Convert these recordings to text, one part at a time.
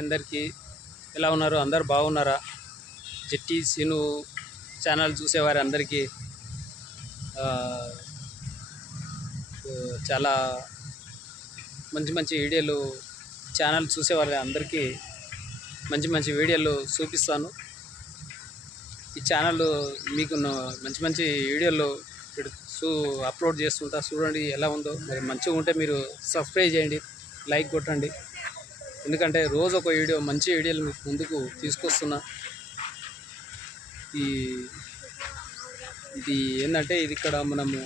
అందరికీ ఎలా ఉన్నారు? అందరు బాగున్నారా? జెట్టి సీను ఛానల్ చూసేవారి అందరికీ చాలా మంచి మంచి వీడియోలు ఛానల్ చూసేవారి అందరికీ మంచి మంచి వీడియోలు చూపిస్తాను. ఈ ఛానల్ మీకు మంచి మంచి వీడియోలు అప్లోడ్ చేస్తుంటా. చూడండి ఎలా ఉందో. మరి మంచిగా ఉంటే మీరు సబ్స్క్రైబ్ చేయండి, లైక్ కొట్టండి. ఎందుకంటే రోజు ఒక వీడియో, మంచి వీడియోలు మీకు ముందుకు తీసుకొస్తున్నా. ఇది ఏంటంటే ఇది ఇక్కడ మనము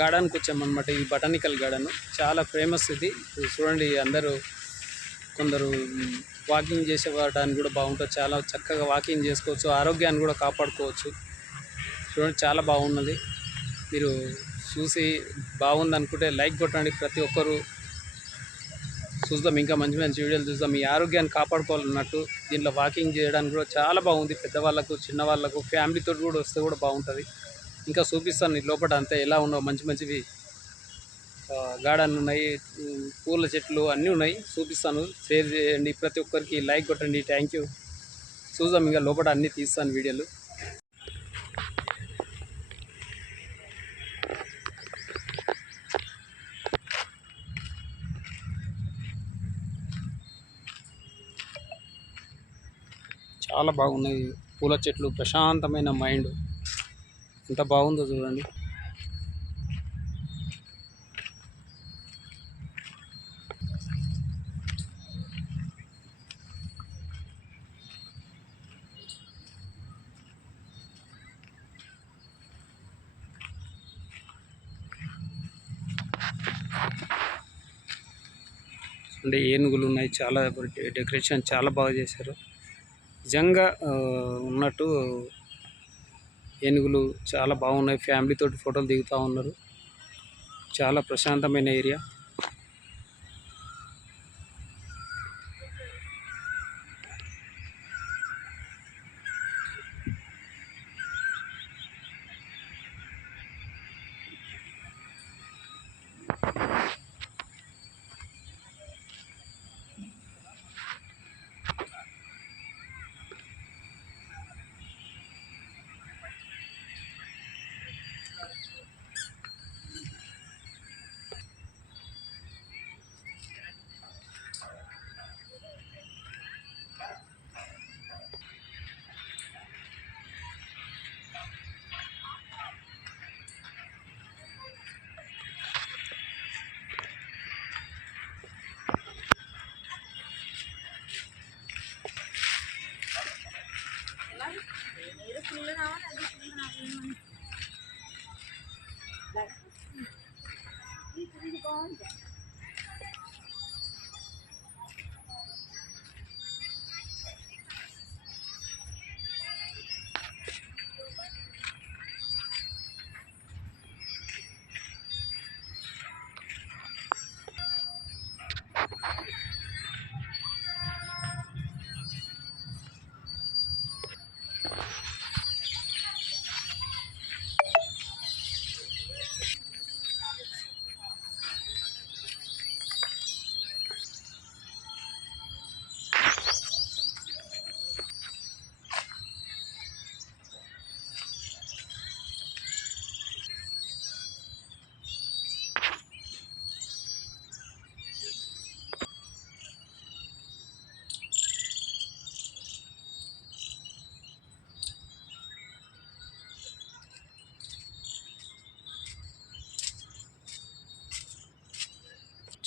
గార్డెన్కి వచ్చామన్నమాట. ఈ బటానికల్ గార్డెన్ చాలా ఫేమస్. ఇది చూడండి, అందరూ కొందరు వాకింగ్ చేసేవాడానికి కూడా బాగుంటుంది. చాలా చక్కగా వాకింగ్ చేసుకోవచ్చు, ఆరోగ్యాన్ని కూడా కాపాడుకోవచ్చు. చూడండి, చాలా బాగున్నది. మీరు చూసి బాగుంది అనుకుంటే లైక్ కొట్టండి. ప్రతి ఒక్కరు చూద్దాం, ఇంకా మంచి మంచి వీడియోలు చూద్దాం. మీ ఆరోగ్యాన్ని కాపాడుకోవాలన్నట్టు దీంట్లో వాకింగ్ చేయడానికి కూడా చాలా బాగుంది. పెద్దవాళ్ళకు, చిన్నవాళ్ళకు, ఫ్యామిలీతో కూడా వస్తే కూడా బాగుంటుంది. ఇంకా చూపిస్తాను లోపల అంతా ఎలా ఉన్నావు. మంచి మంచివి గార్డెన్ ఉన్నాయి, పూల చెట్లు అన్నీ ఉన్నాయి. చూపిస్తాను. షేర్ చేయండి, ప్రతి ఒక్కరికి లైక్ కొట్టండి. Thank you. చూద్దాం, ఇంకా లోపల అన్నీ తీస్తాను వీడియోలు. చాలా బాగున్నాయి పూల చెట్లు. ప్రశాంతమైన మైండ్ ఎంత బాగుందో చూడండి. అంటే ఏనుగులు ఉన్నాయి. చాలా డెకరేషన్ చాలా బాగా చేశారు. నిజంగా ఉన్నట్టు ఏనుగులు చాలా బాగున్నాయి. ఫ్యామిలీతో ఫోటోలు దిగుతూ ఉన్నారు. చాలా ప్రశాంతమైన ఏరియా.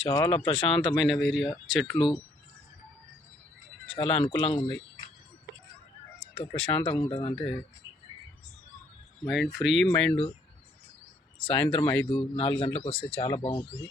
చాలా ప్రశాంతమైన ఏరియా. చెట్లు చాలా అనుకూలంగా ఉన్నాయి. ఎంతో ప్రశాంతంగా ఉంటుంది అంటే మైండ్ ఫ్రీ మైండ్. సాయంత్రం 5-4 గంటలకు వస్తే చాలా బాగుంటుంది.